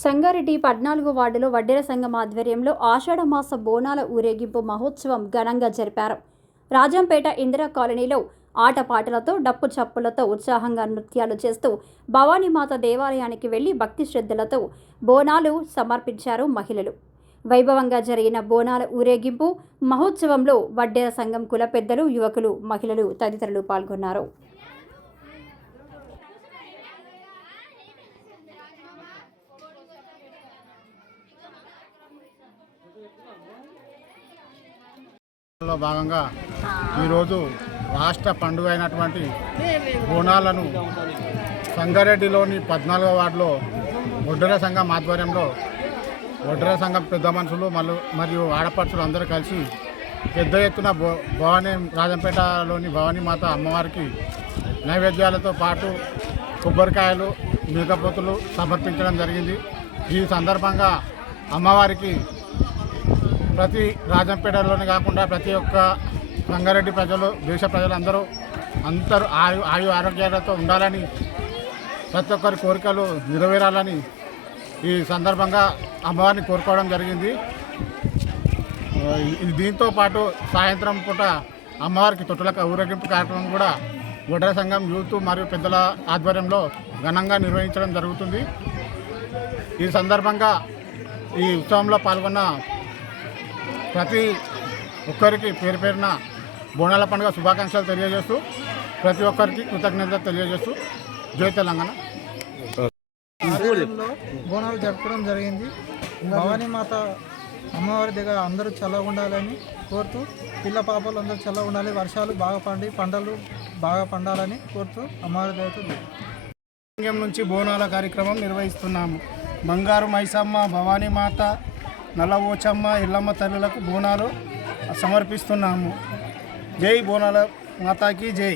సంగారెడ్డి పద్నాలుగు వార్డులో వడ్డెర సంఘం ఆధ్వర్యంలో ఆషాఢమాస బోనాల ఊరేగింపు మహోత్సవం ఘనంగా జరిపారు. రాజంపేట ఇందిరా కాలనీలో ఆటపాటలతో డప్పు చప్పులతో ఉత్సాహంగా నృత్యాలు చేస్తూ భవానీమాత దేవాలయానికి వెళ్ళి భక్తి శ్రద్ధలతో బోనాలు సమర్పించారు మహిళలు. వైభవంగా జరిగిన బోనాల ఊరేగింపు మహోత్సవంలో వడ్డెర సంఘం కుల పెద్దలు యువకులు మహిళలు తదితరులు పాల్గొన్నారు. లో భాగంగా ఈరోజు రాష్ట్ర పండుగ అయినటువంటి బోనాలను సంగారెడ్డిలోని పద్నాలుగో వార్డులో ఒడ్డర సంఘం ఆధ్వర్యంలో ఒడ్డర సంఘం పెద్ద మనుషులు మళ్ళు మరియు ఆడపడుచులు అందరూ కలిసి పెద్ద ఎత్తున భవానీ రాజంపేటలోని భవానీ మాత అమ్మవారికి నైవేద్యాలతో పాటు కొబ్బరికాయలు మేకపోతులు సమర్పించడం జరిగింది. ఈ సందర్భంగా అమ్మవారికి ప్రతి రాజంపేటలోనే కాకుండా ప్రతి ఒక్క రంగారెడ్డి ప్రజలు దేశ ప్రజలందరూ అందరూ ఆయు ఆయు ఆరోగ్యాలతో ఉండాలని ప్రతి ఒక్కరి కోరికలు నెరవేరాలని ఈ సందర్భంగా అమ్మవారిని కోరుకోవడం జరిగింది. దీంతో పాటు సాయంత్రం పూట అమ్మవారికి తొట్టులకు ఊరేగింపు కార్యక్రమం కూడా ఒడ్ర సంఘం యూత్ మరియు పెద్దల ఆధ్వర్యంలో ఘనంగా నిర్వహించడం జరుగుతుంది. ఈ సందర్భంగా ఈ ఉత్సవంలో పాల్గొన్న ప్రతి ఒక్కరికి పేరు పేరున బోనాల పండుగ శుభాకాంక్షలు తెలియజేస్తూ ప్రతి ఒక్కరికి కృతజ్ఞతలు తెలియజేస్తూ జై తెలంగాణ. బోనాలు జరపడం జరిగింది. భవానీ మాత అమ్మవారి దగ్గర అందరూ చల్లగా ఉండాలని కోరుతూ పిల్ల పాపలు అందరూ చల్లగా ఉండాలి వర్షాలు బాగా పండి పంటలు బాగా పండాలని కోరుతూ అమ్మవారి దగ్గర నుంచి బోనాల కార్యక్రమం నిర్వహిస్తున్నాము. బంగారు మైసమ్మ భవానీ మాత నల్లవోచమ్మ ఎల్లమ్మ తల్లులకు బోనాలు సమర్పిస్తున్నాము. జై బోనాల మాతాకి జై.